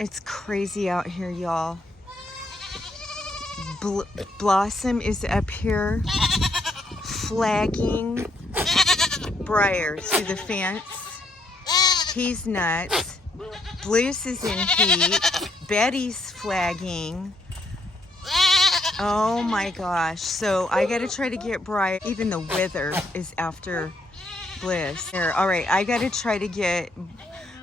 It's crazy out here, y'all. Blossom is up here flagging Briar through the fence. He's nuts. Bliss is in heat. Betty's flagging. Oh my gosh. So I gotta try to get Briar. Even the weather is after Bliss. There. All right, I gotta try to get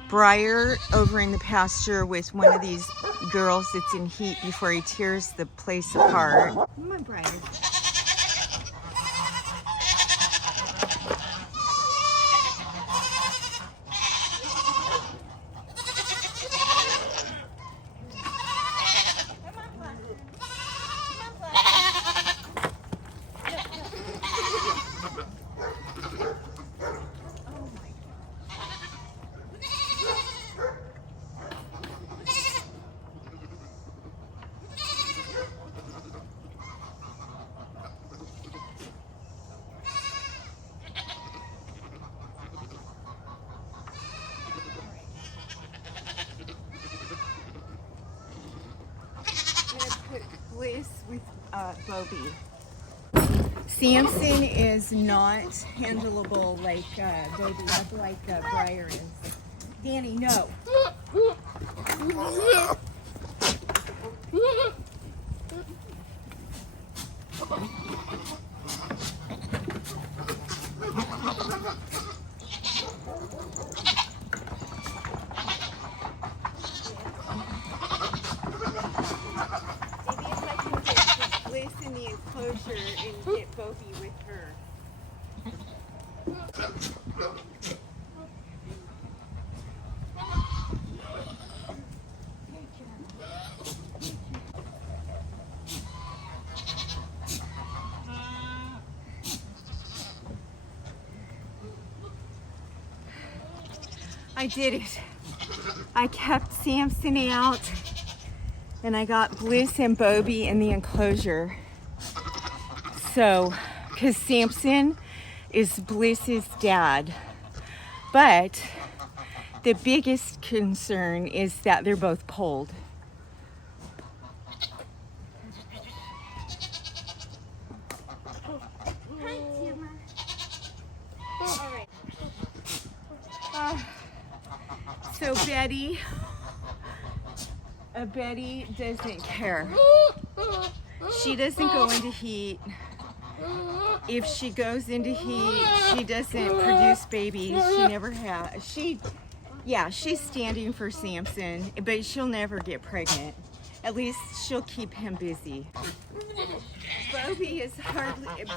Briar over in the pasture with one of these girls that's in heat before he tears the place apart. Come on, Briar. Bliss with Bobby. Samson is not handleable like Bobby, like Briar is. Danny, no. In the enclosure and get Bobby with her. I did it. I kept Samson out and I got Bliss and Bobby in the enclosure. So, because Samson is Bliss's dad. But the biggest concern is that they're both pulled. So Betty doesn't care. She doesn't go into heat. If she goes into heat, she doesn't produce babies. She never has. She's standing for Samson, but she'll never get pregnant. At least she'll keep him busy. Bobby is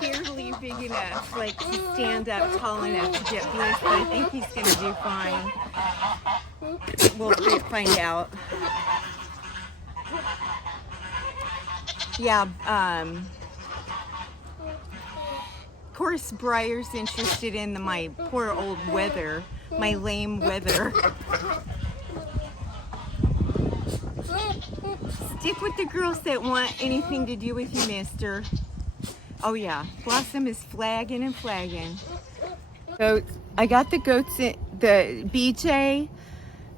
barely big enough, like to stand up tall enough to get Bliss, but I think he's gonna do fine. We'll find out. Yeah, of course Briar's interested in my poor old weather, my lame weather. Stick with the girls that want anything to do with you, mister. Oh yeah, Blossom is flagging and flagging. So I got the goats, the BJ,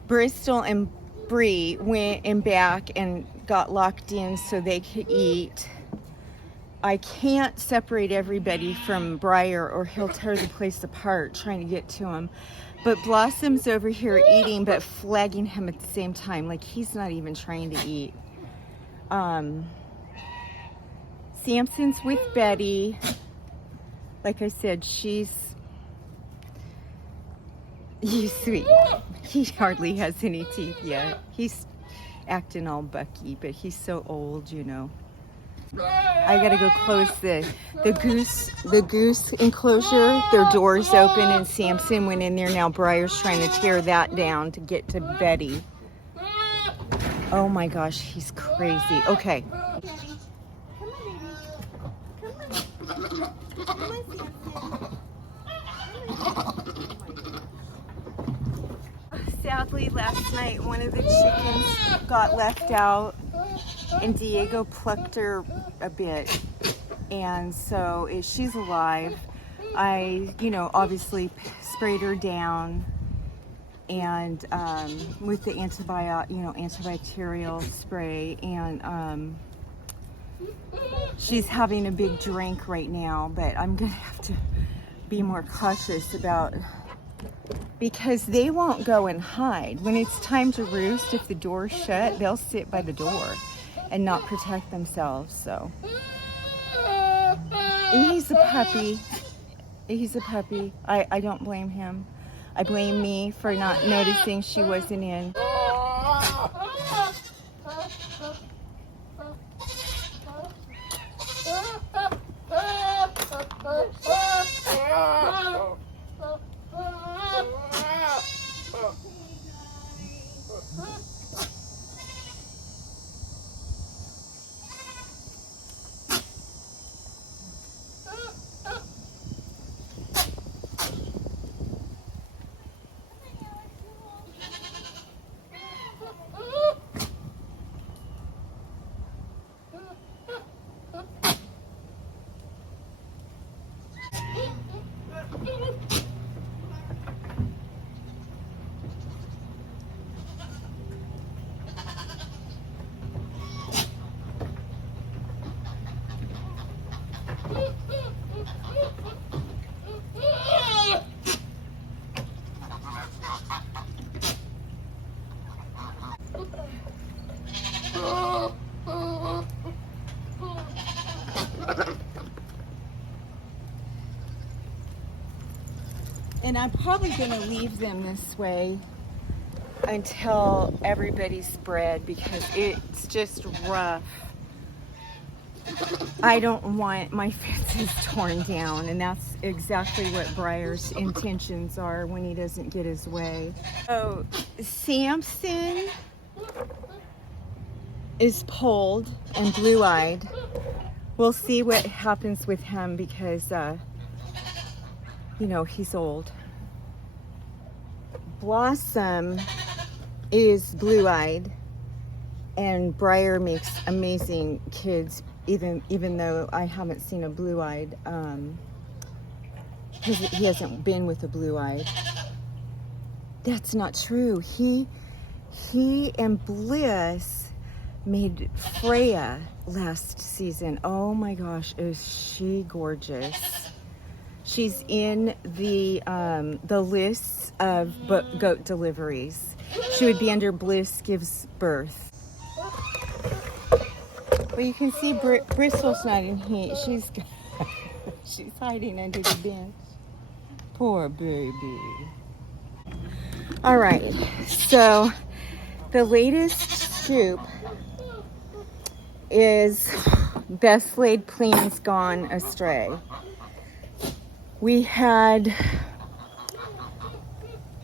Bristol, and Bree went in back and got locked in so they could eat. I can't separate everybody from Briar or he'll tear the place apart trying to get to him. But Blossom's over here eating but flagging him at the same time, like he's not even trying to eat. Samson's with Betty. Like I said, he's sweet. He hardly has any teeth yet. He's acting all bucky, but he's so old, you know. I gotta go close the goose enclosure. Their door's open and Samson went in there. Now Briar's trying to tear that down to get to Betty. Oh my gosh, he's crazy. Okay. Sadly, last night one of the chickens got left out and Diego plucked her a bit, and so she's alive. I, obviously sprayed her down and with the antibacterial spray, and she's having a big drink right now, but I'm gonna have to be more cautious about, because they won't go and hide. When it's time to roost, if the door's shut, they'll sit by the door and not protect themselves. So, and he's a puppy. He's a puppy. I don't blame him. I blame me for not noticing she wasn't in. And I'm probably gonna leave them this way until everybody's bred, because it's just rough. I don't want my fences torn down, and that's exactly what Briar's intentions are when he doesn't get his way. So Samson is polled and blue-eyed. We'll see what happens with him, because you know, he's old. Blossom is blue-eyed, and Briar makes amazing kids, even though I haven't seen a blue-eyed. He hasn't been with a blue-eyed. That's not true. He and Bliss made Freya last season. Oh my gosh, is she gorgeous? She's in the lists of goat deliveries. She would be under Bliss gives birth. Well, you can see Bristol's not in heat. She's hiding under the bench. Poor baby. All right, so the latest scoop is best laid plans gone astray. We had,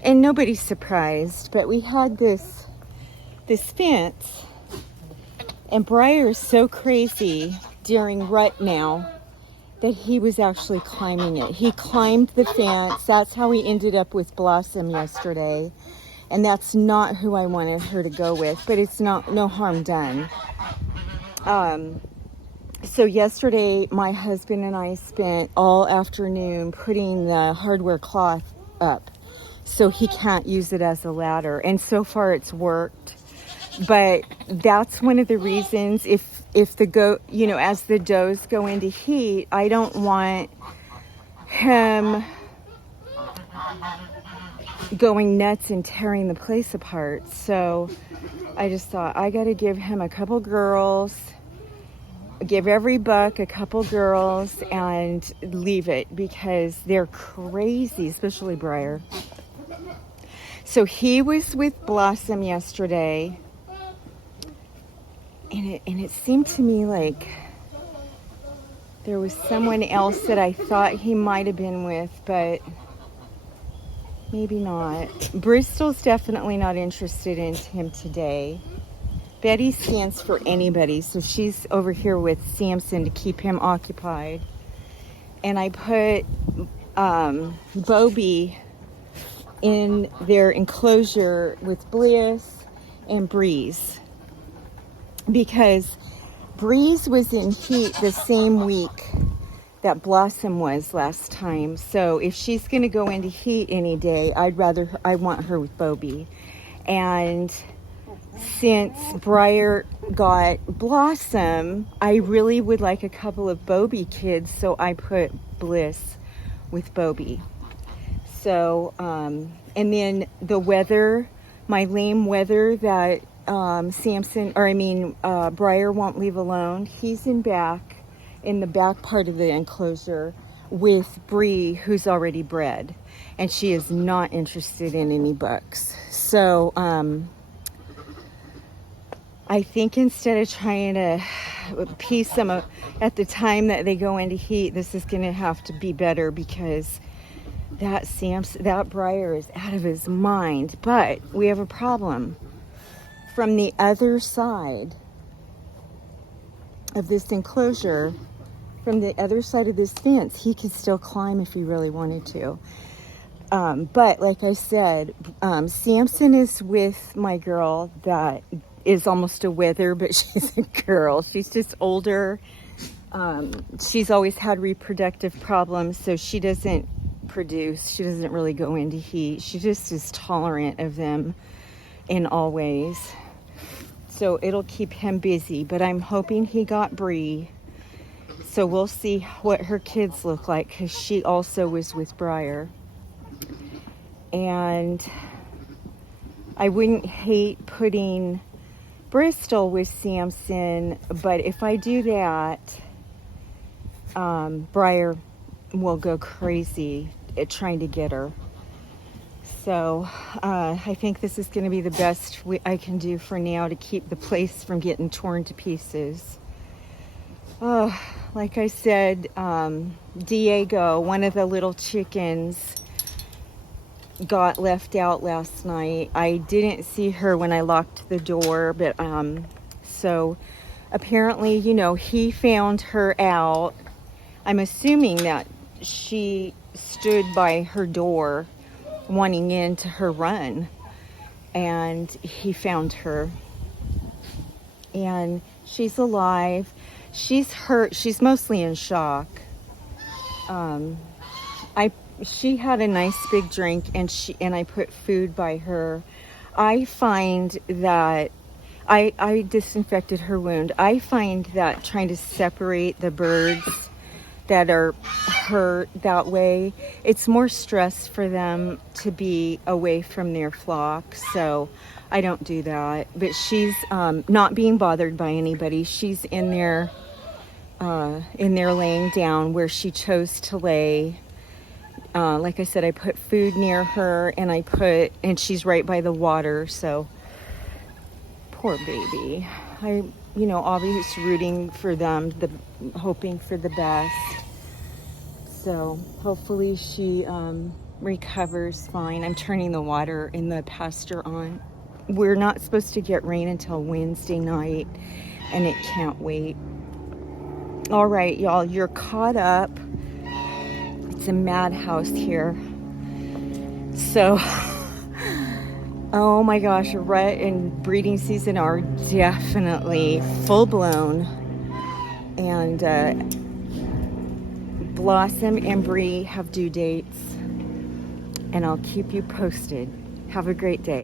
and nobody's surprised, but we had this fence, and Briar is so crazy during rut now that he was actually climbing it. He climbed the fence. That's how he ended up with Blossom yesterday, and that's not who I wanted her to go with, but it's no harm done. So yesterday, my husband and I spent all afternoon putting the hardware cloth up so he can't use it as a ladder. And so far it's worked. But that's one of the reasons, if the goat, you know, as the does go into heat, I don't want him going nuts and tearing the place apart. So I just thought, I got to give him a couple girls, give every buck a couple girls, and leave it, because they're crazy, especially Briar. So he was with Blossom yesterday, and it seemed to me like there was someone else that I thought he might have been with, but maybe not. Bristol's definitely not interested in him today. Betty stands for anybody, so she's over here with Samson to keep him occupied. And I put Bobby in their enclosure with Bliss and Breeze, because Breeze was in heat the same week that Blossom was last time. So if she's going to go into heat any day, I want her with Bobby. And since Briar got Blossom, I really would like a couple of Bobby kids, so I put Bliss with Bobby. So, and then the weather, my lame weather that Briar won't leave alone, he's in the back part of the enclosure with Bree, who's already bred, and she is not interested in any books. So I think instead of trying to piece them up at the time that they go into heat, this is going to have to be better, because that Briar is out of his mind. But we have a problem. From the other side of this enclosure, from the other side of this fence, he could still climb if he really wanted to. But like I said, Samson is with my girl that is almost a wither, but she's a girl. She's just older. She's always had reproductive problems, so she doesn't produce. She doesn't really go into heat. She just is tolerant of them in all ways. So it'll keep him busy, but I'm hoping he got Bree. So we'll see what her kids look like, because she also was with Briar. And I wouldn't hate putting Bristol with Samson, but if I do that, Briar will go crazy at trying to get her. So I think this is going to be the best I can do for now to keep the place from getting torn to pieces. Like I said, Diego, one of the little chickens, got left out last night. I didn't see her when I locked the door, but so apparently, he found her out. I'm assuming that she stood by her door wanting into her run, and he found her, and she's alive. She's hurt. She's mostly in shock. She had a nice big drink, and I put food by her. I find that I disinfected her wound. I find that trying to separate the birds that are hurt that way, it's more stress for them to be away from their flock. So I don't do that. But she's not being bothered by anybody. She's in there laying down where she chose to lay. Like I said, I put food near her, and she's right by the water. So poor baby. Obviously rooting for them, hoping for the best. So hopefully she recovers fine. I'm turning the water in the pasture on. We're not supposed to get rain until Wednesday night, and it can't wait. All right, y'all, you're caught up. It's a madhouse here. So, oh my gosh, rut and breeding season are definitely full blown. And Blossom and Bree have due dates. And I'll keep you posted. Have a great day.